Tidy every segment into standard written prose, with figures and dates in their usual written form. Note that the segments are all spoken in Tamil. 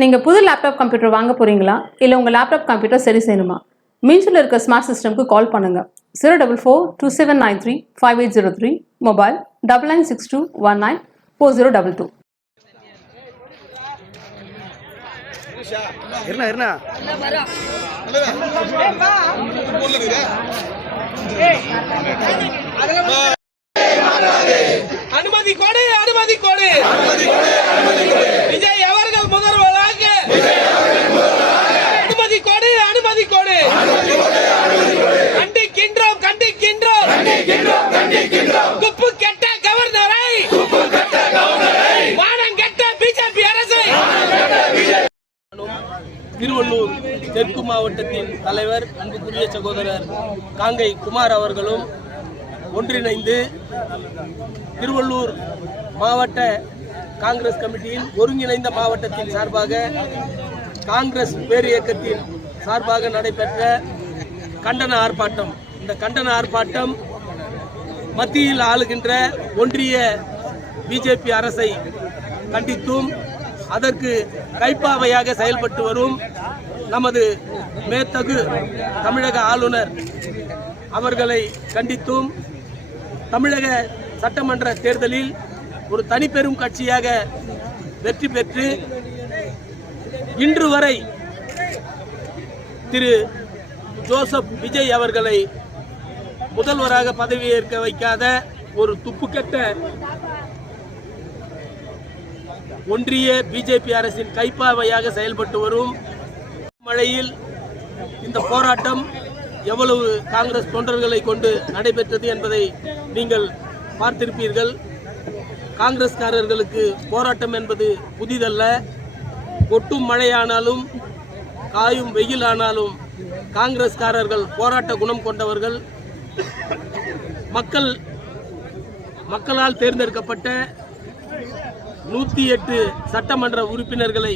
நீங்கள் புது லேப்டாப் கம்ப்யூட்டர் வாங்க போகிறீங்களா இல்லை உங்கள் லேப்டாப் கம்ப்யூட்டர் சரி செய்யணுமா? மீன்ஸில் இருக்க ஸ்மார்ட் சிஸ்டம்க்கு கால் பண்ணுங்கள். 04427935803, மொபைல் 9962194022. அனுமதி கொடு, அனுமதி கொடு. விஜய் அவர்கள் முதல்வராக அனுமதி கொடு, அனுமதி கொடு. கண்டிக்கின்றோம், கண்டிக்கின்றோம். குப்பு கெட்ட கவர்னரை, மானம் கெட்ட பிஜேபி அரசை. திருவள்ளூர் தெற்கு மாவட்டத்தின் தலைவர் அன்புக்குரிய சகோதரர் காங்கை குமார் அவர்களும் ஒன்றிணைந்து திருவள்ளூர் மாவட்ட காங்கிரஸ் கமிட்டியின் ஒருங்கிணைந்த மாவட்டத்தின் சார்பாக காங்கிரஸ் பேர் இயக்கத்தின் சார்பாக நடைபெற்ற கண்டன ஆர்ப்பாட்டம். இந்த கண்டன ஆர்ப்பாட்டம் மத்தியில் ஆளுகின்ற ஒன்றிய பிஜேபி அரசை கண்டித்தும் அதற்கு கைப்பாவையாக செயல்பட்டு வரும் நமது மேத்தகு தமிழக ஆளுநர் அவர்களை கண்டித்தும் தமிழக சட்டமன்ற தேர்தலில் ஒரு தனிப்பெரும் கட்சியாக வெற்றி பெற்று இன்று வரை திரு ஜோசப் விஜய் அவர்களை முதல்வராக பதவியேற்க வைக்காத ஒரு துப்புக்கெட்ட ஒன்றிய பிஜேபி அரசின் கைப்பாவையாக செயல்பட்டு வரும் மழையில் இந்த போராட்டம் எவ்வளவு காங்கிரஸ் தொண்டர்களை கொண்டு நடைபெற்றது என்பதை நீங்கள் பார்த்திருப்பீர்கள். காங்கிரஸ்காரர்களுக்கு போராட்டம் என்பது புதிதல்ல. கொட்டும் மழையானாலும் காயும் வெயில் ஆனாலும் காங்கிரஸ்காரர்கள் போராட்ட குணம் கொண்டவர்கள். மக்களால் தேர்ந்தெடுக்கப்பட்ட 108 சட்டமன்ற உறுப்பினர்களை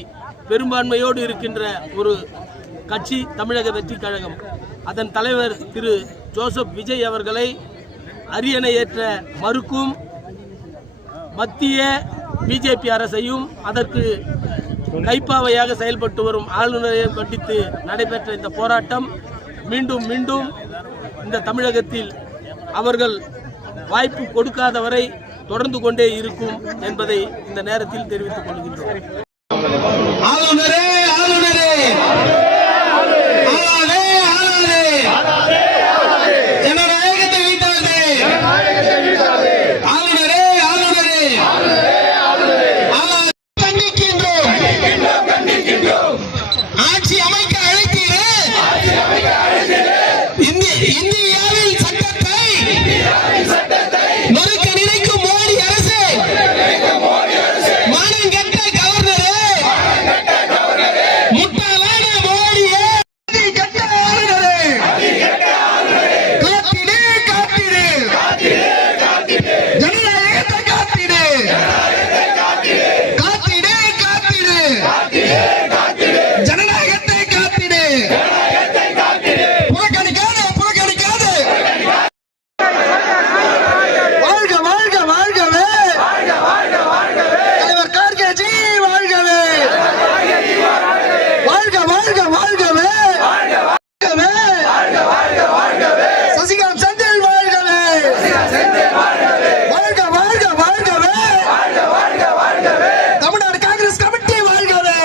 பெரும்பான்மையோடு இருக்கின்ற ஒரு கட்சி தமிழக வெற்றி கழகம். அதன் தலைவர் திரு ஜோசப் விஜய் அவர்களை அரியணை ஏற்ற மறுக்கும் மத்திய பிஜேபி அரசையும் அதற்கு கைப்பாவையாக செயல்பட்டு வரும் ஆளுநரையும் கண்டித்து நடைபெற்ற இந்த போராட்டம் மீண்டும் மீண்டும் இந்த தமிழகத்தில் அவர்கள் வாய்ப்பு கொடுக்காதவரை தொடர்ந்து கொண்டே இருக்கும் என்பதை இந்த நேரத்தில் தெரிவித்துக் கொள்கின்றோம். இந்தியாவில் சட்டத்தை நொறுக்க நினைக்கும் மோடி அரசு, மானம் கெட்ட கவர்னரே, முட்டாளான மோடியே, கெட்ட ஆளுநரே, காத்திடு காத்திடு, ஜனநாயகத்தை காத்திடு, காத்திடு காத்திடு, ஜனநாயகத்தை காத்திடு, தமிழ்நாடு காங்கிரஸ் கமிட்டி வாழ்கவே.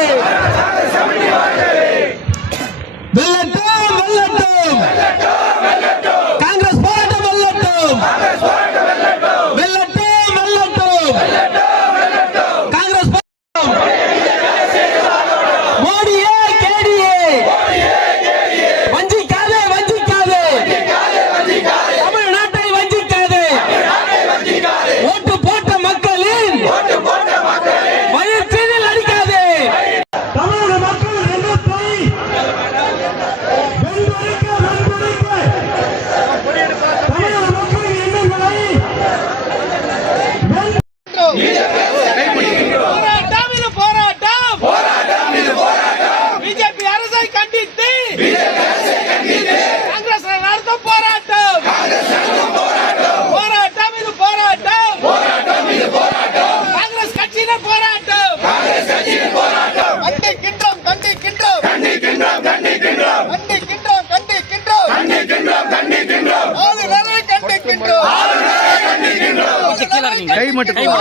இருக்கீங்க. கை மட்டும் மத்திய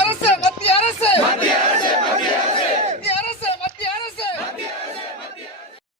அரசு